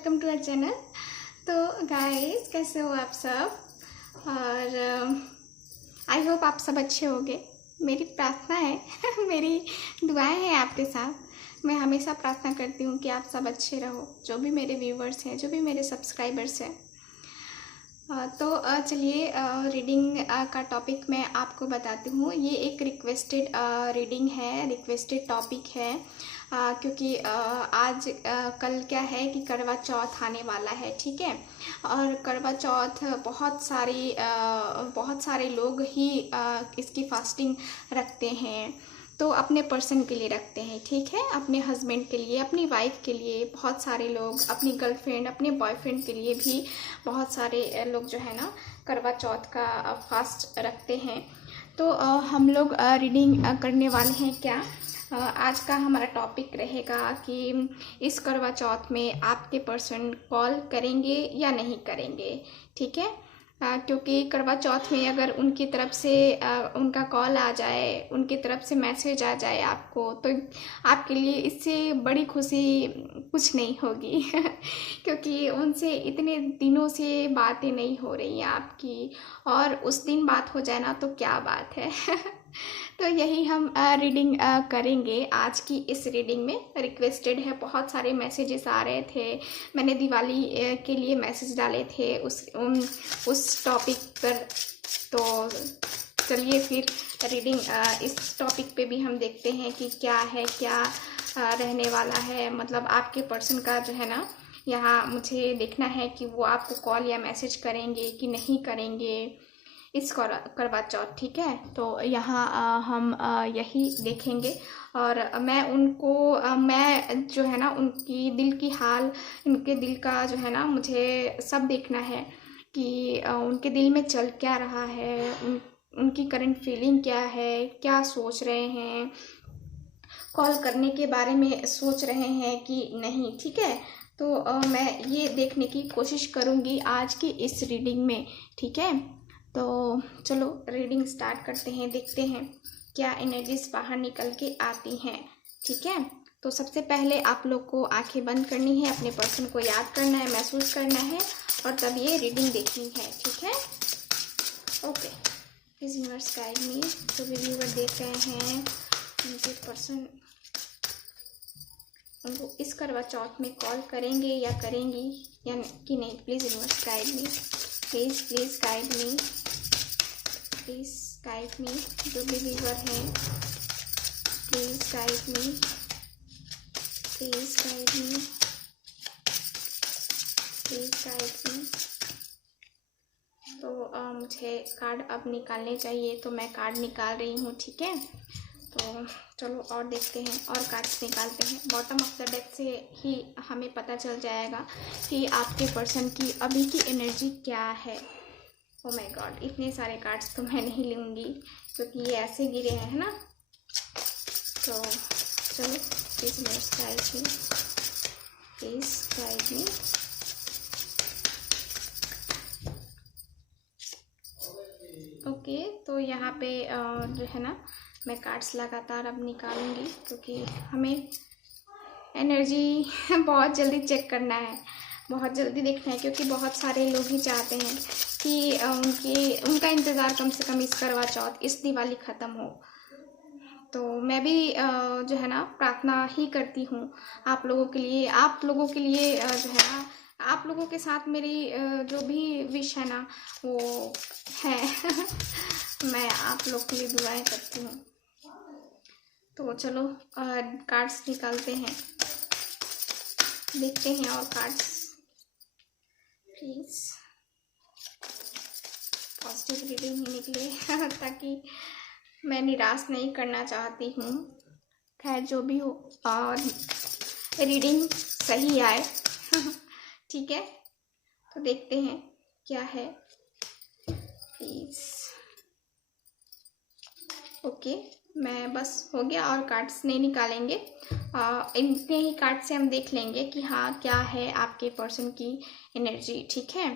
Welcome to our channel. तो guys, कैसे हो आप सब? और आई होप आप सब अच्छे होंगे। मेरी प्रार्थना है मेरी दुआएं हैं आपके साथ। मैं हमेशा प्रार्थना करती हूँ कि आप सब अच्छे रहो, जो भी मेरे व्यूवर्स हैं, जो भी मेरे सब्सक्राइबर्स हैं। तो चलिए रीडिंग का टॉपिक मैं आपको बताती हूँ। ये एक रिक्वेस्टेड रीडिंग है, रिक्वेस्टेड टॉपिक है, क्योंकि आज कल क्या है कि करवा चौथ आने वाला है, ठीक है। और करवा चौथ बहुत सारे लोग ही इसकी फास्टिंग रखते हैं। तो अपने पर्सन के लिए रखते हैं, ठीक है, अपने हस्बैंड के लिए, अपनी वाइफ के लिए बहुत सारे लोग, अपनी गर्लफ्रेंड, अपने बॉयफ्रेंड के लिए भी बहुत सारे लोग जो है ना करवा चौथ का फास्ट रखते हैं। तो हम लोग रीडिंग करने वाले हैं। क्या आज का हमारा टॉपिक रहेगा कि इस करवा चौथ में आपके पर्सन कॉल करेंगे या नहीं करेंगे, ठीक है। क्योंकि करवा चौथ में अगर उनकी तरफ से उनका कॉल आ जाए, उनकी तरफ से मैसेज आ जाए आपको, तो आपके लिए इससे बड़ी खुशी कुछ नहीं होगी क्योंकि उनसे इतने दिनों से बातें नहीं हो रही हैं आपकी, और उस दिन बात हो जाए ना तो क्या बात है तो यही हम रीडिंग करेंगे आज की। इस रीडिंग में रिक्वेस्टेड है, बहुत सारे मैसेजेस आ रहे थे, मैंने दिवाली के लिए मैसेज डाले थे उस टॉपिक पर। तो चलिए फिर रीडिंग इस टॉपिक पे भी हम देखते हैं कि क्या है, क्या रहने वाला है। मतलब आपके पर्सन का जो है ना, यहाँ मुझे देखना है कि वो आपको कॉल या मैसेज करेंगे कि नहीं करेंगे इस करवा चौथ, ठीक है। तो यहाँ हम यही देखेंगे, और मैं उनको मैं जो है ना उनकी दिल की हाल, उनके दिल का जो है ना मुझे सब देखना है कि उनके दिल में चल क्या रहा है, उनकी करंट फीलिंग क्या है, क्या सोच रहे हैं, कॉल करने के बारे में सोच रहे हैं कि नहीं, ठीक है। तो मैं ये देखने की कोशिश करूँगी आज की इस रीडिंग में, ठीक है। तो चलो रीडिंग स्टार्ट करते हैं, देखते हैं क्या एनर्जीज बाहर निकल के आती हैं, ठीक है। तो सबसे पहले आप लोग को आंखें बंद करनी है, अपने पर्सन को याद करना है, महसूस करना है, और तब ये रीडिंग देखनी है, ठीक है। Okay, please universe guide me. जो भी व्यूअर देख रहे हैं उनके पर्सन उनको इस करवा चौथ में कॉल करेंगे या करेंगी या कि नहीं, please universe guide me, please please guide me, please guide me. जो भी व्यूअर हैं please guide me, please guide me, please guide me. तो मुझे कार्ड अब निकालने चाहिए, तो मैं कार्ड निकाल रही हूँ, ठीक है। तो चलो और देखते हैं और कार्ड्स निकालते हैं। बॉटम ऑफ द डेक से ही हमें पता चल जाएगा कि आपके पर्सन की अभी की एनर्जी क्या है। ओ माय गॉड, इतने सारे कार्ड्स तो मैं नहीं लूँगी क्योंकि ये ऐसे गिरे हैं, है ना। तो चलो please guide me, please guide me. Okay, तो यहाँ पे जो है ना मैं कार्ड्स लगातार अब निकालूंगी क्योंकि हमें एनर्जी बहुत जल्दी चेक करना है, बहुत जल्दी देखना है, क्योंकि बहुत सारे लोग ही चाहते हैं कि उनका इंतज़ार कम से कम इस करवा चौथ, इस दिवाली ख़त्म हो। तो मैं भी जो है ना प्रार्थना ही करती हूँ आप लोगों के लिए, जो है ना आप लोगों के साथ मेरी जो भी विश है ना वो है मैं आप लोग के लिए दुआएं करती हूँ। तो चलो कार्ड्स निकालते हैं, देखते हैं और कार्ड्स। प्लीज पॉजिटिव रीडिंग ही निकले ताकि मैं निराश नहीं करना चाहती हूँ। खैर जो भी हो, और रीडिंग सही आए ठीक है। तो देखते हैं क्या है, प्लीज। ओके, मैं बस हो गया और कार्ड्स नहीं निकालेंगे। इतने ही कार्ड से हम देख लेंगे कि हाँ क्या है आपके पर्सन की एनर्जी, ठीक है।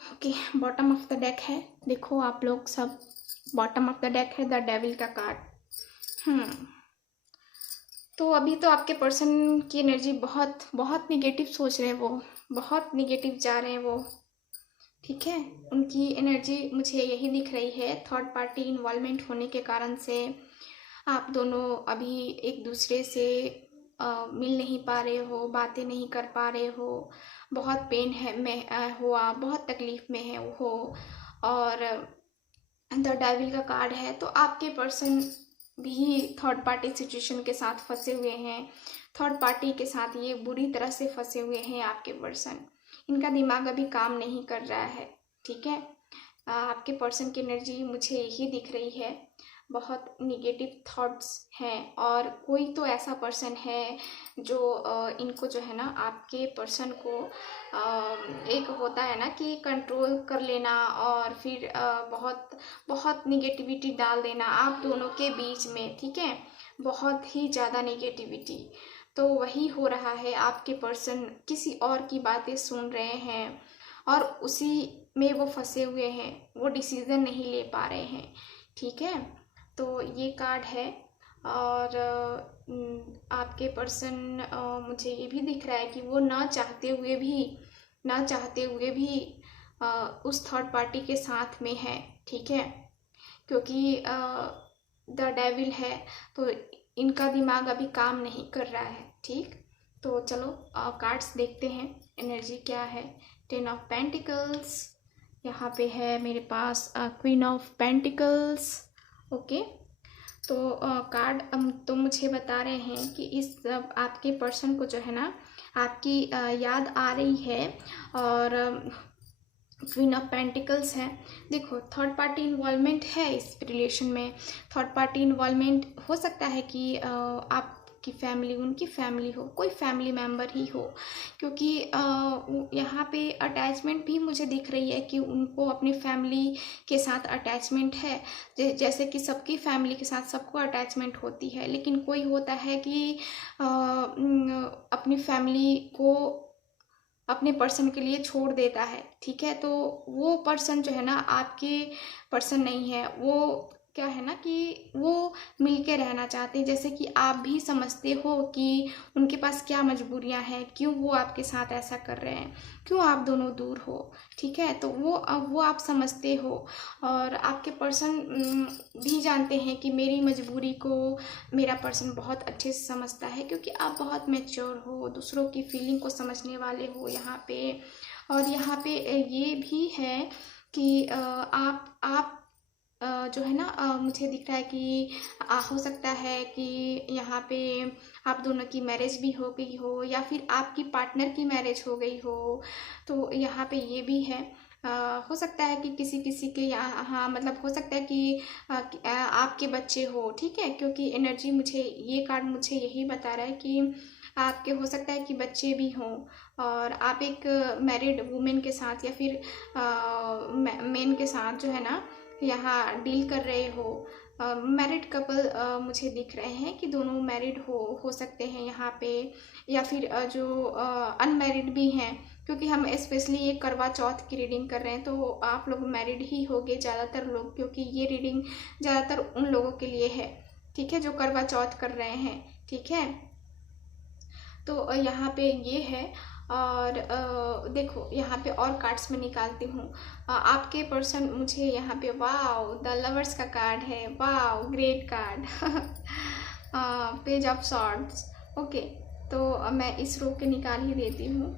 Okay, bottom of the deck है, देखो आप लोग सब, बॉटम ऑफ द डेक है द डेविल का कार्ड। तो अभी तो आपके पर्सन की एनर्जी बहुत बहुत निगेटिव सोच रहे हैं, वो बहुत निगेटिव जा रहे हैं वो, ठीक है। उनकी एनर्जी मुझे यही दिख रही है, थर्ड पार्टी इन्वॉल्वमेंट होने के कारण से आप दोनों अभी एक दूसरे से मिल नहीं पा रहे हो, बातें नहीं कर पा रहे हो, बहुत पेन है में हुआ, बहुत तकलीफ में है हो। और द डेविल का कार्ड है, तो आपके पर्सन भी थर्ड पार्टी सिचुएशन के साथ फंसे हुए हैं, थर्ड पार्टी के साथ ये बुरी तरह से फंसे हुए हैं आपके पर्सन। इनका दिमाग अभी काम नहीं कर रहा है, ठीक है। आपके पर्सन की एनर्जी मुझे यही दिख रही है, बहुत निगेटिव थॉट्स हैं। और कोई तो ऐसा पर्सन है जो इनको जो है ना, आपके पर्सन को एक होता है ना कि कंट्रोल कर लेना और फिर बहुत बहुत निगेटिविटी डाल देना आप दोनों के बीच में, ठीक है, बहुत ही ज़्यादा निगेटिविटी। तो वही हो रहा है, आपके पर्सन किसी और की बातें सुन रहे हैं और उसी में वो फंसे हुए हैं, वो डिसीज़न नहीं ले पा रहे हैं, ठीक है। तो ये कार्ड है। और आपके पर्सन मुझे ये भी दिख रहा है कि वो ना चाहते हुए भी उस थर्ड पार्टी के साथ में है, ठीक है, क्योंकि द डेविल है, तो इनका दिमाग अभी काम नहीं कर रहा है, ठीक। तो चलो कार्ड्स देखते हैं, एनर्जी क्या है। 10 ऑफ पेंटिकल्स, यहाँ पे है मेरे पास क्वीन ऑफ पेंटिकल्स, ओके। तो कार्ड तो मुझे बता रहे हैं कि इस आपके पर्सन को जो है ना, आपकी याद आ रही है। और क्वीन ऑफ पेंटिकल्स है। देखो, थर्ड पार्टी इन्वॉल्वमेंट है इस रिलेशन में। थर्ड पार्टी इन्वॉल्वमेंट हो सकता है कि आपकी फैमिली, उनकी फैमिली हो, कोई फैमिली मेम्बर ही हो, क्योंकि यहाँ पे अटैचमेंट भी मुझे दिख रही है कि उनको अपनी फैमिली के साथ अटैचमेंट है। जैसे कि सबकी फैमिली के साथ सबको अटैचमेंट होती है, लेकिन कोई होता है कि अपनी फैमिली को अपने पर्सन के लिए छोड़ देता है, ठीक है। तो वो पर्सन जो है ना, आपके पर्सन नहीं है, वो क्या है ना कि वो मिलके रहना चाहते हैं। जैसे कि आप भी समझते हो कि उनके पास क्या मजबूरियां हैं, क्यों वो आपके साथ ऐसा कर रहे हैं, क्यों आप दोनों दूर हो, ठीक है। तो वो आप समझते हो। और आपके पर्सन भी जानते हैं कि मेरी मजबूरी को मेरा पर्सन बहुत अच्छे से समझता है, क्योंकि आप बहुत मैच्योर हो, दूसरों की फीलिंग को समझने वाले हो यहाँ पे। और यहाँ पे ये भी है कि आप जो है ना, मुझे दिख रहा है कि हो सकता है कि यहाँ पे आप दोनों की मैरिज भी हो गई हो, या फिर आपकी पार्टनर की मैरिज हो गई हो। तो यहाँ पे ये भी है। हो सकता है कि किसी के यहाँ, हाँ, मतलब हो सकता है कि आपके बच्चे हो, ठीक है, क्योंकि एनर्जी मुझे, ये कार्ड मुझे यही बता रहा है कि आपके हो सकता है कि बच्चे भी हों, और आप एक मैरिड वुमेन के साथ या फिर मेन के साथ जो है ना, यहाँ डील कर रहे हो। मैरिड कपल मुझे दिख रहे हैं कि दोनों मैरिड हो सकते हैं यहाँ पे, या फिर जो अनमैरिड भी हैं, क्योंकि हम स्पेशली ये करवा चौथ की रीडिंग कर रहे हैं। तो आप लोग मैरिड ही होगे ज़्यादातर लोग, क्योंकि ये रीडिंग ज़्यादातर उन लोगों के लिए है, ठीक है, जो करवा चौथ कर रहे हैं, ठीक है। तो यहाँ पे ये है। और देखो, यहाँ पे और कार्ड्स में निकालती हूँ। आपके पर्सन मुझे यहाँ पे, वाओ, द लवर्स का कार्ड है, wow, great card. Page of swords, okay. तो मैं इस रो के निकाल ही देती हूँ,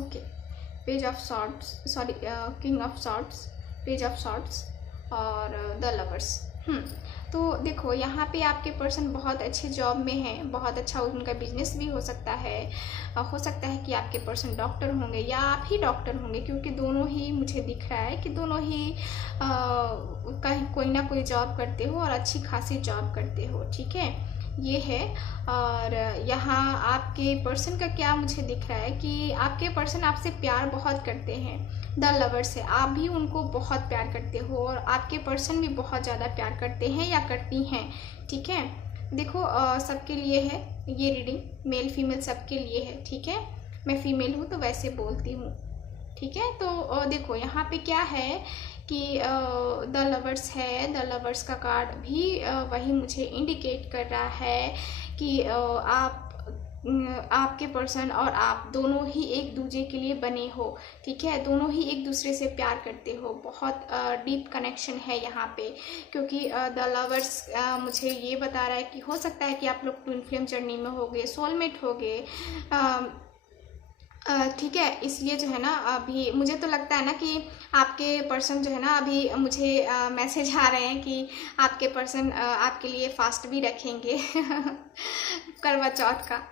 okay. Page of swords, sorry, king of swords, page of swords और द लवर्स। तो देखो, यहाँ पे आपके पर्सन बहुत अच्छे जॉब में हैं, बहुत अच्छा उनका बिजनेस भी हो सकता है। हो सकता है कि आपके पर्सन डॉक्टर होंगे या आप ही डॉक्टर होंगे, क्योंकि दोनों ही मुझे दिख रहा है कि दोनों ही कहीं कोई ना कोई जॉब करते हो और अच्छी खासी जॉब करते हो, ठीक है, ये है। और यहाँ आपके पर्सन का क्या मुझे दिख रहा है कि आपके पर्सन आपसे प्यार बहुत करते हैं। द लवर्स है, आप भी उनको बहुत प्यार करते हो और आपके पर्सन भी बहुत ज़्यादा प्यार करते हैं या करती हैं, ठीक है। देखो, सबके लिए है ये रीडिंग, मेल फीमेल सबके लिए है, ठीक है। मैं फीमेल हूँ तो वैसे बोलती हूँ, ठीक है। तो देखो, यहाँ पे क्या है कि द लवर्स है, द लवर्स का कार्ड भी वही मुझे इंडिकेट कर रहा है कि आपके पर्सन और आप दोनों ही एक दूसरे के लिए बने हो, ठीक है, दोनों ही एक दूसरे से प्यार करते हो, बहुत डीप कनेक्शन है यहाँ पे। क्योंकि द लवर्स मुझे ये बता रहा है कि हो सकता है कि आप लोग ट्विन फ्लेम जर्नी में होगे, सोलमेट होगे, ठीक है। इसलिए जो है ना, अभी मुझे तो लगता है ना कि आपके पर्सन जो है ना, अभी मुझे मैसेज आ रहे हैं कि आपके पर्सन आपके लिए फास्ट भी रखेंगे करवा चौथ का।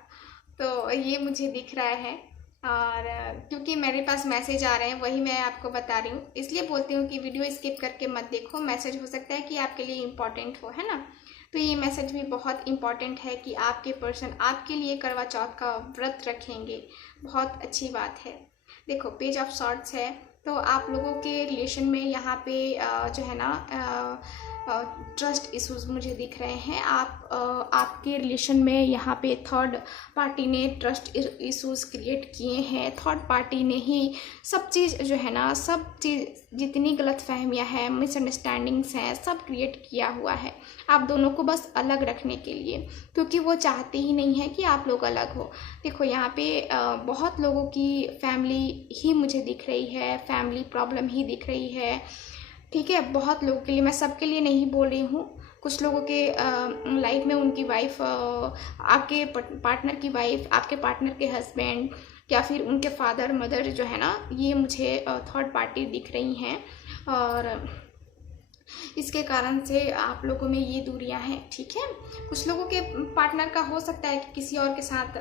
तो ये मुझे दिख रहा है, और क्योंकि मेरे पास मैसेज आ रहे हैं वही मैं आपको बता रही हूँ, इसलिए बोलती हूँ कि वीडियो स्किप करके मत देखो। मैसेज हो सकता है कि आपके लिए इम्पोर्टेंट हो, है ना। तो ये मैसेज भी बहुत इम्पॉर्टेंट है कि आपके पर्सन आपके लिए करवा चौथ का व्रत रखेंगे, बहुत अच्छी बात है। देखो पेज ऑफ सॉर्ट्स है, तो आप लोगों के रिलेशन में यहाँ पे जो है ना ट्रस्ट इश्यूज मुझे दिख रहे हैं। आपके रिलेशन में यहाँ पे थर्ड पार्टी ने ट्रस्ट इश्यूज क्रिएट किए हैं। थर्ड पार्टी ने ही सब चीज़ जो है ना, सब चीज़ जितनी गलत फहमियाँ हैं, मिसअंडरस्टैंडिंग्स हैं, सब क्रिएट किया हुआ है आप दोनों को बस अलग रखने के लिए, क्योंकि वो चाहते ही नहीं है कि आप लोग अलग हो। देखो यहाँ पे बहुत लोगों की फैमिली ही मुझे दिख रही है, फैमिली प्रॉब्लम ही दिख रही है, ठीक है। बहुत लोगों के लिए, मैं सबके लिए नहीं बोल रही हूँ, कुछ लोगों के लाइफ में उनकी वाइफ, आपके पार्टनर की वाइफ, आपके पार्टनर के हस्बैंड, या फिर उनके फादर मदर जो है ना, ये मुझे थर्ड पार्टी दिख रही हैं, और इसके कारण से आप लोगों में ये दूरियां हैं, ठीक है। कुछ लोगों के पार्टनर का हो सकता है कि किसी और के साथ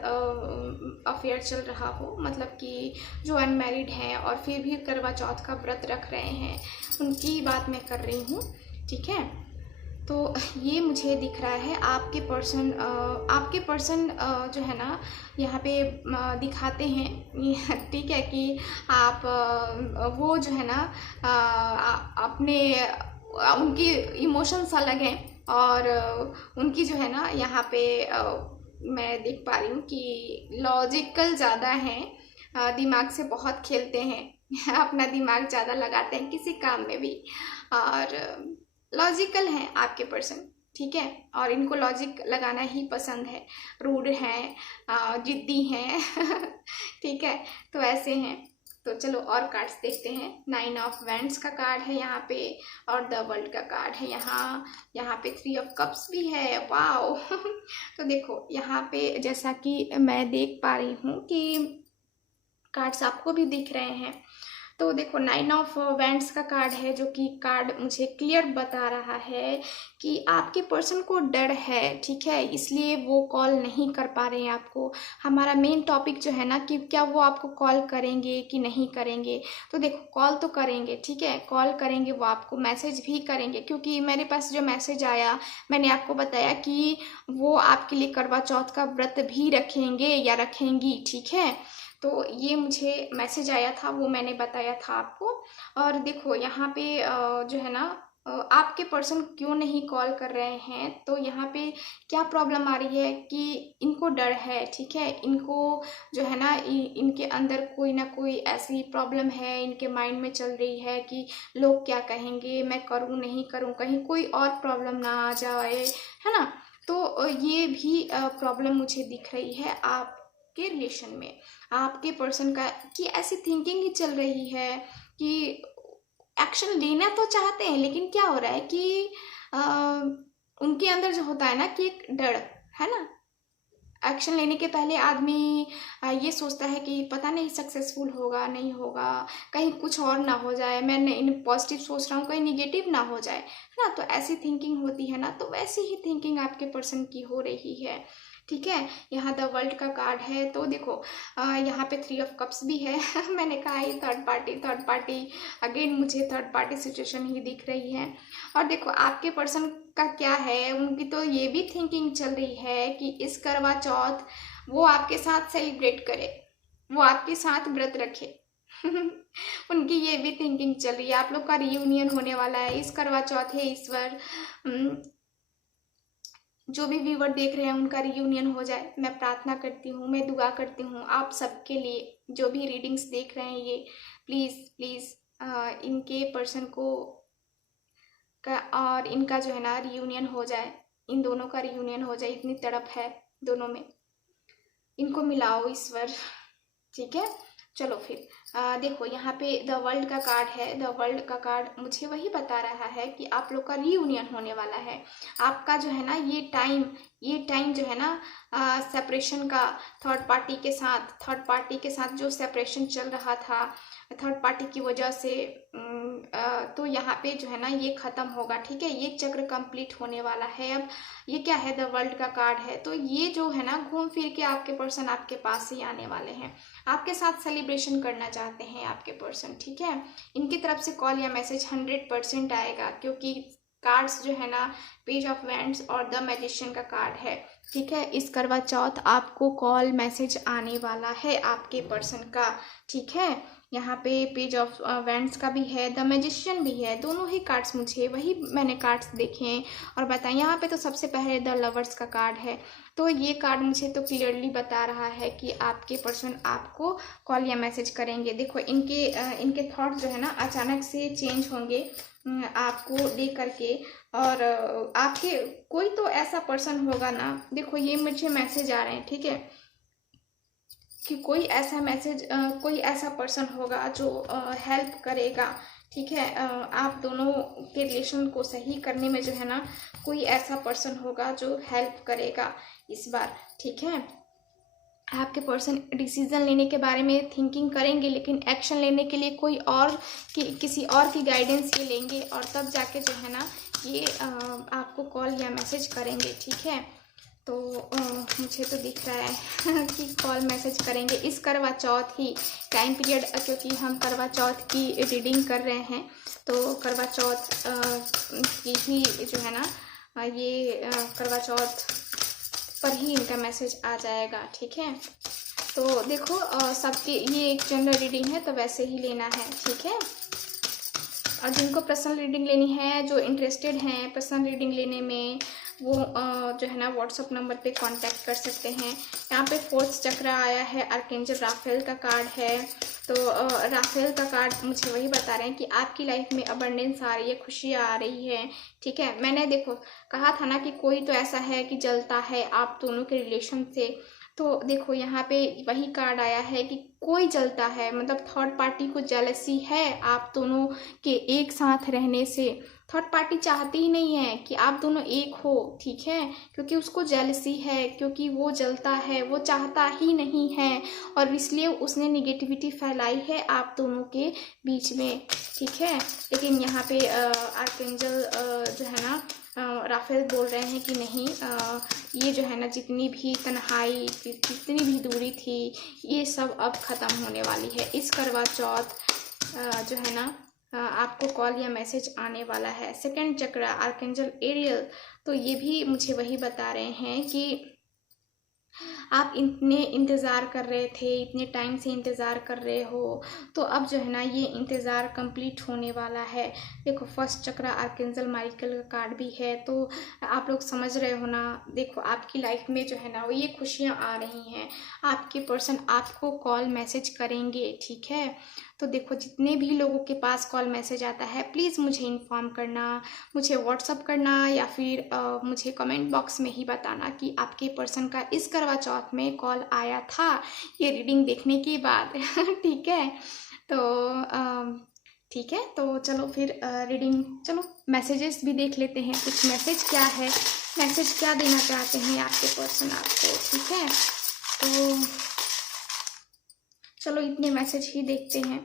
अफेयर चल रहा हो, मतलब कि जो अनमैरिड हैं और फिर भी करवा चौथ का व्रत रख रहे हैं, उनकी बात मैं कर रही हूँ, ठीक है। तो ये मुझे दिख रहा है आपके पर्सन जो है ना, यहाँ पे दिखाते हैं, ठीक है, कि आप वो जो है ना अपने उनकी इमोशंस अलग हैं, और उनकी जो है ना यहाँ पे मैं देख पा रही हूँ कि लॉजिकल ज़्यादा हैं, दिमाग से बहुत खेलते हैं अपना दिमाग ज़्यादा लगाते हैं किसी काम में भी, और लॉजिकल हैं आपके पर्सन, ठीक है। और इनको लॉजिक लगाना ही पसंद है, रूड हैं, जिद्दी हैं ठीक है, तो ऐसे हैं। तो चलो और कार्ड्स देखते हैं। 9 ऑफ वैंड्स का कार्ड है यहाँ पे, और द वर्ल्ड का कार्ड है यहाँ पे 3 ऑफ कप्स भी है, वाओ तो देखो यहाँ पे जैसा कि मैं देख पा रही हूँ कि कार्ड्स आपको भी दिख रहे हैं। तो देखो 9 ऑफ वैंड्स का कार्ड है, जो कि कार्ड मुझे क्लियर बता रहा है कि आपके पर्सन को डर है, ठीक है, इसलिए वो कॉल नहीं कर पा रहे हैं आपको। हमारा मेन टॉपिक जो है ना, कि क्या वो आपको कॉल करेंगे कि नहीं करेंगे। तो देखो कॉल तो करेंगे, ठीक है, कॉल करेंगे, वो आपको मैसेज भी करेंगे, क्योंकि मेरे पास जो मैसेज आया, मैंने आपको बताया कि वो आपके लिए करवा चौथ का व्रत भी रखेंगे या रखेंगी, ठीक है। तो ये मुझे मैसेज आया था, वो मैंने बताया था आपको। और देखो यहाँ पे जो है ना, आपके पर्सन क्यों नहीं कॉल कर रहे हैं, तो यहाँ पे क्या प्रॉब्लम आ रही है कि इनको डर है, ठीक है, इनको जो है ना, इनके अंदर कोई ना कोई ऐसी प्रॉब्लम है, इनके माइंड में चल रही है कि लोग क्या कहेंगे, मैं करूँ नहीं करूँ, कहीं कोई और प्रॉब्लम ना आ जाए, है ना। तो ये भी प्रॉब्लम मुझे दिख रही है आपके रिलेशन में। आपके पर्सन का कि ऐसी थिंकिंग ही चल रही है कि एक्शन लेना तो चाहते हैं, लेकिन क्या हो रहा है कि उनके अंदर जो होता है ना, कि एक डर है ना, एक्शन लेने के पहले आदमी ये सोचता है कि पता नहीं सक्सेसफुल होगा नहीं होगा, कहीं कुछ और ना हो जाए, मैं पॉजिटिव सोच रहा हूँ कहीं निगेटिव ना हो जाए, है ना। तो ऐसी थिंकिंग होती है ना, तो वैसी ही थिंकिंग आपके पर्सन की हो रही है, ठीक है। यहाँ द वर्ल्ड का कार्ड है, तो देखो यहाँ पे 3 ऑफ कप्स भी है मैंने कहा ये थर्ड पार्टी अगेन मुझे थर्ड पार्टी सिचुएशन ही दिख रही है। और देखो आपके पर्सन का क्या है, उनकी तो ये भी थिंकिंग चल रही है कि इस करवा चौथ वो आपके साथ सेलिब्रेट करे, वो आपके साथ व्रत रखे उनकी ये भी थिंकिंग चल रही है। आप लोग का रियूनियन होने वाला है इस करवा चौथ है, ईश्वर जो भी व्यूवर देख रहे हैं उनका रियूनियन हो जाए, मैं प्रार्थना करती हूँ, मैं दुआ करती हूँ आप सबके लिए। जो भी रीडिंग्स देख रहे हैं ये प्लीज़ प्लीज़ इनके पर्सन को और इनका जो है ना रियूनियन हो जाए, इन दोनों का रियूनियन हो जाए, इतनी तड़प है दोनों में, इनको मिलाओ ईश्वर। ठीक है, चलो फिर देखो यहाँ पे द वर्ल्ड का कार्ड है। द वर्ल्ड का कार्ड मुझे वही बता रहा है कि आप लोग का रीयूनियन होने वाला है। आपका जो है ना ये टाइम जो है ना सेपरेशन का, थर्ड पार्टी के साथ जो सेपरेशन चल रहा था थर्ड पार्टी की वजह से, तो यहाँ पे जो है ना ये खत्म होगा। ठीक है, ये चक्र कंप्लीट होने वाला है। अब ये क्या है, द वर्ल्ड का कार्ड है, तो ये जो है ना घूम फिर के आपके पर्सन आपके पास ही आने वाले हैं, आपके साथ सेलिब्रेशन करना चाहते हैं आपके पर्सन। ठीक है, इनकी तरफ से कॉल या मैसेज 100% आएगा, क्योंकि कार्ड्स जो है ना पेज ऑफ वैंड्स और द मैजिशियन का कार्ड है। ठीक है, इस करवा चौथ आपको कॉल मैसेज आने वाला है आपके पर्सन का। ठीक है, यहाँ पे पेज ऑफ वैंड्स का भी है, द मैजिशियन भी है, दोनों ही कार्ड्स मुझे वही मैंने कार्ड्स देखे हैं और बताएं। यहाँ पे तो सबसे पहले द लवर्स का कार्ड है, तो ये कार्ड मुझे तो क्लियरली बता रहा है कि आपके पर्सन आपको कॉल या मैसेज करेंगे। देखो इनके थॉट जो है ना अचानक से चेंज होंगे आपको देख करके, और आपके कोई तो ऐसा पर्सन होगा ना, देखो ये मुझे मैसेज आ रहे हैं। ठीक है, कि कोई ऐसा पर्सन होगा जो हेल्प करेगा। ठीक है, आप दोनों के रिलेशन को सही करने में जो है ना कोई ऐसा पर्सन होगा जो हेल्प करेगा इस बार। ठीक है, आपके पर्सन डिसीजन लेने के बारे में थिंकिंग करेंगे, लेकिन एक्शन लेने के लिए किसी और की गाइडेंस ये लेंगे, और तब जाके जो है ना ये आपको कॉल या मैसेज करेंगे। ठीक है, तो मुझे तो दिख रहा है कि कॉल मैसेज करेंगे इस करवा चौथ ही टाइम पीरियड, क्योंकि हम करवा चौथ की रीडिंग कर रहे हैं, तो करवा चौथ की ही जो है ना ये करवा चौथ पर ही इनका मैसेज आ जाएगा। ठीक है, तो देखो सबकी ये एक जनरल रीडिंग है, तो वैसे ही लेना है। ठीक है, और जिनको पर्सनल रीडिंग लेनी है, जो इंटरेस्टेड हैं पर्सनल रीडिंग लेने में, वो जो है ना व्हाट्सअप नंबर पे कांटेक्ट कर सकते हैं। यहाँ पे फोर्थ चक्र आया है, आर्कएंजल राफेल का कार्ड है, तो राफेल का कार्ड मुझे वही बता रहे हैं कि आपकी लाइफ में अबंडेंस आ रही है, खुशियाँ आ रही है। ठीक है, मैंने देखो कहा था ना कि कोई तो ऐसा है कि जलता है आप दोनों के रिलेशन से, तो देखो यहाँ पे वही कार्ड आया है कि कोई जलता है, मतलब थर्ड पार्टी को जेलसी है आप दोनों के एक साथ रहने से। थर्ड पार्टी चाहती ही नहीं है कि आप दोनों एक हो। ठीक है, क्योंकि उसको जेलसी है, क्योंकि वो जलता है, वो चाहता ही नहीं है, और इसलिए उसने निगेटिविटी फैलाई है आप दोनों के बीच में। ठीक है, लेकिन यहाँ पे आर्कएंजल जो है ना राफेल बोल रहे हैं कि नहीं, ये जो है ना जितनी भी तन्हाई, जितनी भी दूरी थी, ये सब अब ख़त्म होने वाली है। इस करवा चौथ जो है ना आपको कॉल या मैसेज आने वाला है। सेकंड चक्र आर्कएंजल एरियल, तो ये भी मुझे वही बता रहे हैं कि आप इतने इंतज़ार कर रहे थे, इतने टाइम से इंतज़ार कर रहे हो, तो अब जो है ना ये इंतज़ार कंप्लीट होने वाला है। देखो फर्स्ट चक्र आर्कएंजल माइकल का कार्ड भी है, तो आप लोग समझ रहे हो ना। देखो आपकी लाइफ में जो है ना वो ये खुशियाँ आ रही हैं, आपके पर्सन आपको कॉल मैसेज करेंगे। ठीक है, तो देखो जितने भी लोगों के पास कॉल मैसेज आता है प्लीज़ मुझे इन्फॉर्म करना, मुझे व्हाट्सअप करना, या फिर मुझे कमेंट बॉक्स में ही बताना कि आपके पर्सन का इस करवा चौथ में कॉल आया था, ये रीडिंग देखने के बाद। ठीक है, तो ठीक है, तो चलो फिर रीडिंग, चलो मैसेजेस भी देख लेते हैं, कुछ मैसेज क्या है, मैसेज क्या देना चाहते हैं आपके पर्सन आपको। ठीक है, तो चलो इतने मैसेज ही देखते हैं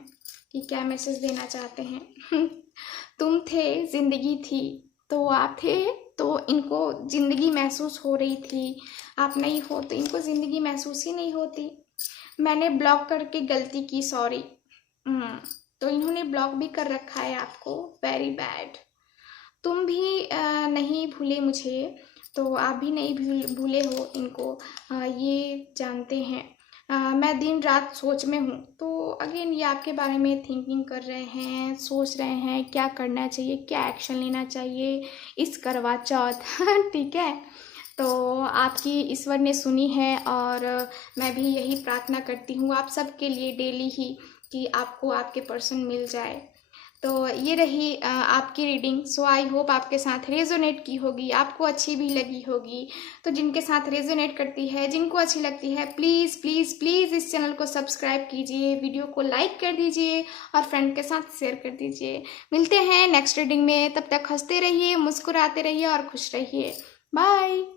कि क्या मैसेज देना चाहते हैं। तुम थे, जिंदगी थी, तो आप थे, तो इनको जिंदगी महसूस हो रही थी, आप नहीं हो तो इनको जिंदगी महसूस ही नहीं होती। मैंने ब्लॉक करके गलती की, सॉरी। तो इन्होंने ब्लॉक भी कर रखा है आपको, वेरी बैड। तुम भी नहीं भूले मुझे, तो आप भी नहीं भूले हो इनको, ये जानते हैं। मैं दिन रात सोच में हूँ, तो अगेन ये आपके बारे में थिंकिंग कर रहे हैं, सोच रहे हैं क्या करना चाहिए, क्या एक्शन लेना चाहिए इस करवा चौथ। ठीक है, तो आपकी ईश्वर ने सुनी है, और मैं भी यही प्रार्थना करती हूँ आप सबके लिए डेली ही कि आपको आपके पर्सन मिल जाए। तो ये रही आपकी रीडिंग। सो आई होप आपके साथ रेजोनेट की होगी, आपको अच्छी भी लगी होगी। तो जिनके साथ रेजोनेट करती है, जिनको अच्छी लगती है, प्लीज़ प्लीज़ प्लीज़ इस चैनल को सब्सक्राइब कीजिए, वीडियो को लाइक कर दीजिए और फ्रेंड के साथ शेयर कर दीजिए। मिलते हैं नेक्स्ट रीडिंग में, तब तक हंसते रहिए, मुस्कुराते रहिए और खुश रहिए। बाय।